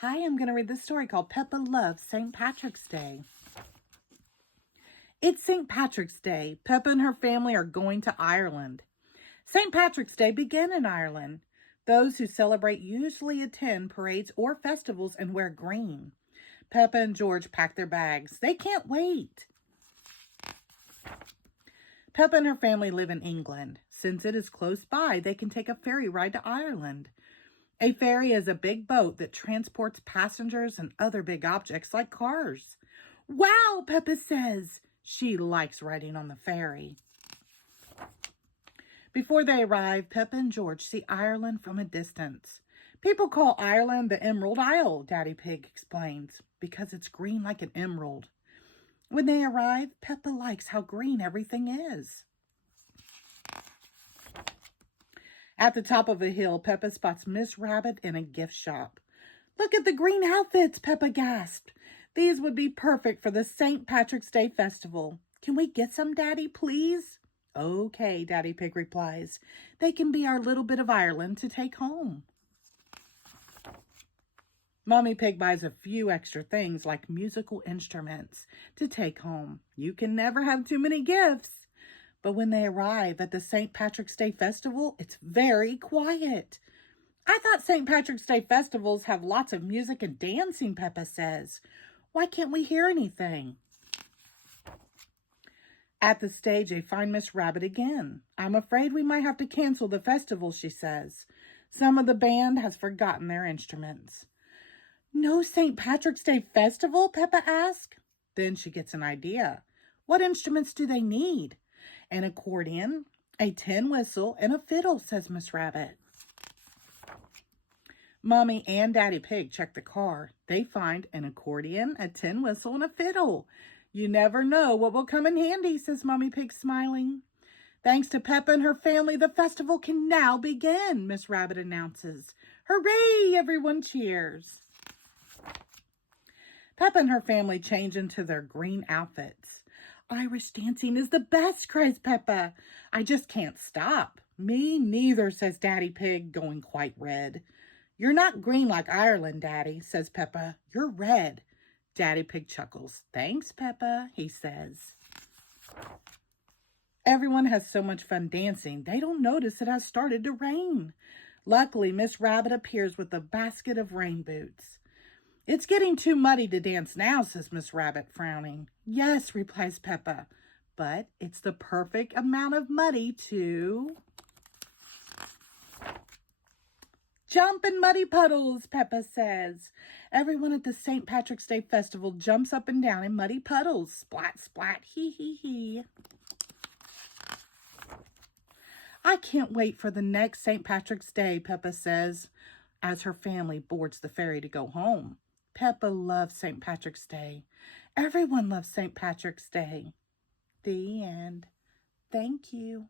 Hi, I'm going to read this story called Peppa Loves St. Patrick's Day. It's St. Patrick's Day. Peppa and her family are going to Ireland. St. Patrick's Day began in Ireland. Those who celebrate usually attend parades or festivals and wear green. Peppa and George pack their bags. They can't wait. Peppa and her family live in England. Since it is close by, they can take a ferry ride to Ireland. A ferry is a big boat that transports passengers and other big objects like cars. Wow, Peppa says. She likes riding on the ferry. Before they arrive, Peppa and George see Ireland from a distance. People call Ireland the Emerald Isle, Daddy Pig explains, because it's green like an emerald. When they arrive, Peppa likes how green everything is. At the top of a hill, Peppa spots Miss Rabbit in a gift shop. Look at the green outfits, Peppa gasped. These would be perfect for the St. Patrick's Day festival. Can we get some, Daddy, please? Okay, Daddy Pig replies. They can be our little bit of Ireland to take home. Mommy Pig buys a few extra things like musical instruments to take home. You can never have too many gifts. But when they arrive at the St. Patrick's Day festival, it's very quiet. I thought St. Patrick's Day festivals have lots of music and dancing, Peppa says. Why can't we hear anything? At the stage, they find Miss Rabbit again. I'm afraid we might have to cancel the festival, she says. Some of the band has forgotten their instruments. No St. Patrick's Day festival? Peppa asks. Then she gets an idea. What instruments do they need? An accordion, a tin whistle, and a fiddle, says Miss Rabbit. Mommy and Daddy Pig check the car. They find an accordion, a tin whistle, and a fiddle. You never know what will come in handy, says Mommy Pig, smiling. Thanks to Peppa and her family, the festival can now begin, Miss Rabbit announces. Hooray! Everyone cheers. Peppa and her family change into their green outfits. Irish dancing is the best, cries Peppa. I just can't stop. Me neither, says Daddy Pig, going quite red. You're not green like Ireland, Daddy, says Peppa. You're red. Daddy Pig chuckles. Thanks, Peppa, he says. Everyone has so much fun dancing, they don't notice it has started to rain. Luckily, Miss Rabbit appears with a basket of rain boots. It's getting too muddy to dance now, says Miss Rabbit, frowning. Yes, replies Peppa, but it's the perfect amount of muddy to jump in muddy puddles, Peppa says. Everyone at the St. Patrick's Day festival jumps up and down in muddy puddles. Splat, splat, hee, hee, hee. I can't wait for the next St. Patrick's Day, Peppa says, as her family boards the ferry to go home. Peppa loves St. Patrick's Day. Everyone loves St. Patrick's Day. The end. Thank you.